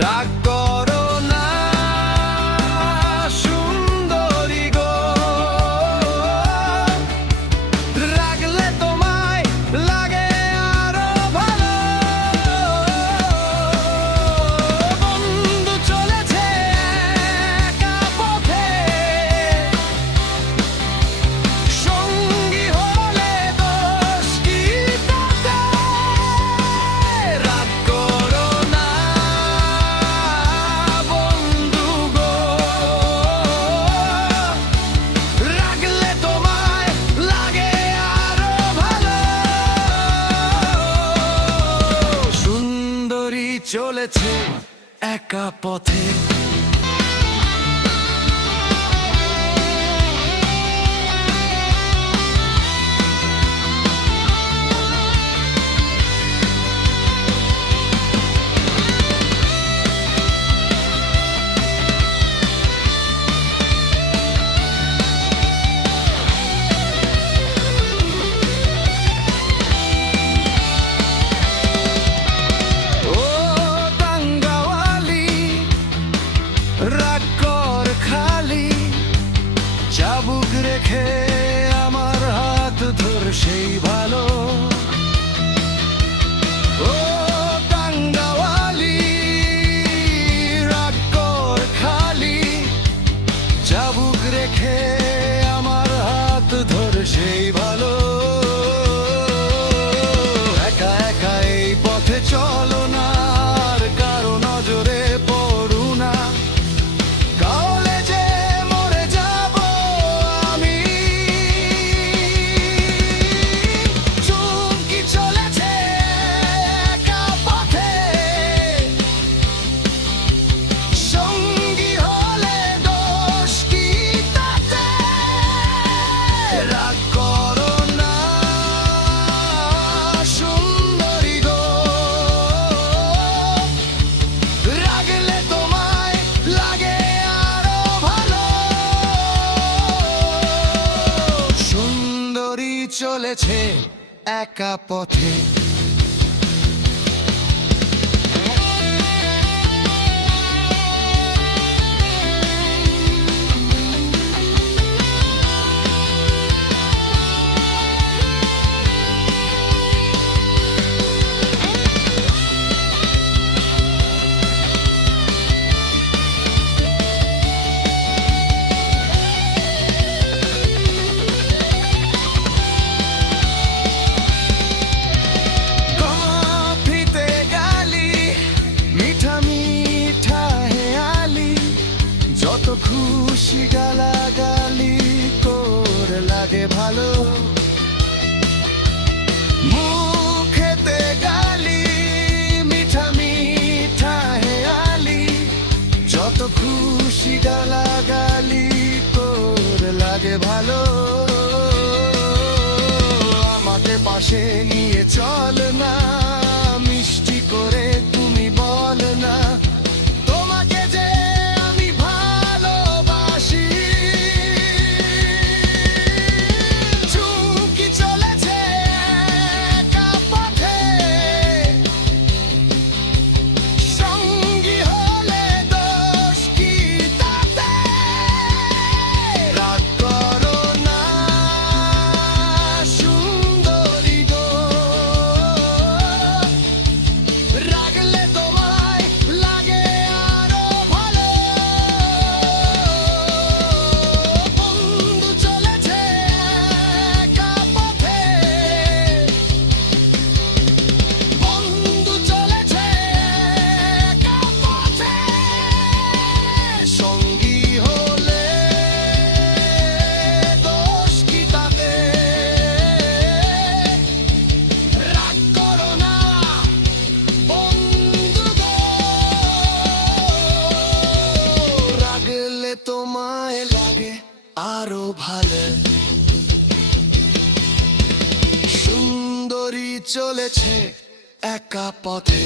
রাগ করো না সুন্দরী গো, রাগলে তোমায় লাগে আরো ভালো। বন্ধু চলেছে একা পথে, সঙ্গী হলে দোষ কি তাতে? রাগ করো না বন্ধু গো, রাগলে তোমায় লাগে আরো ভালো। সুন্দরী চলেছে একা পথে। ও টাঙ্গাওয়ালি, রাগ কর খালি, চাবুক রেখে আমার হাত ধর সেই ভালো। ও টাঙ্গাওয়ালি, রাগ কর খালি, চাবুক রেখে আমার হাত ধর সেই ভালো। একা একা এই পথে চলো না, আর কারো নজরে পড়ু না, কালে যে মরে যাব আমি। চুমকি চলেছে একা পথে, সঙ্গী হলে দোষ কি তাতে? রাগ করো না সুন্দরী গো, রাগলে তোমায় লাগে আরো ভালো। সুন্দরী চলেছে একা পথে। কফিতে গালি, মিঠা মিঠা হেয়ালি, যত খুশি গালাগালি করে লাগে ভালো। মুখেতে গালি, মিঠা মিঠা হেয়ালি, যত খুশি গালাগালি করে লাগে ভালো। আমাকে পাশে নিয়ে চল না, মিষ্টি করে তুমি বল না, তোমাকে যে আমি ভালোবাসি। চুমকি চলেছে একা পথে, সঙ্গী হলে দোষ কি তাতে? রাগ করো না সুন্দরী গো, রাগলে তোমায় লাগে আরো ভালো। বন্ধু চলেছে একা পথে, বন্ধু চলেছে একা পথে, সঙ্গী হলে দোষ কি তাতে? রাগ করো না বন্ধু গো, রাগলে তোমায় লাগে আরো ভালো। সুন্দরী চলেছে একা পথে।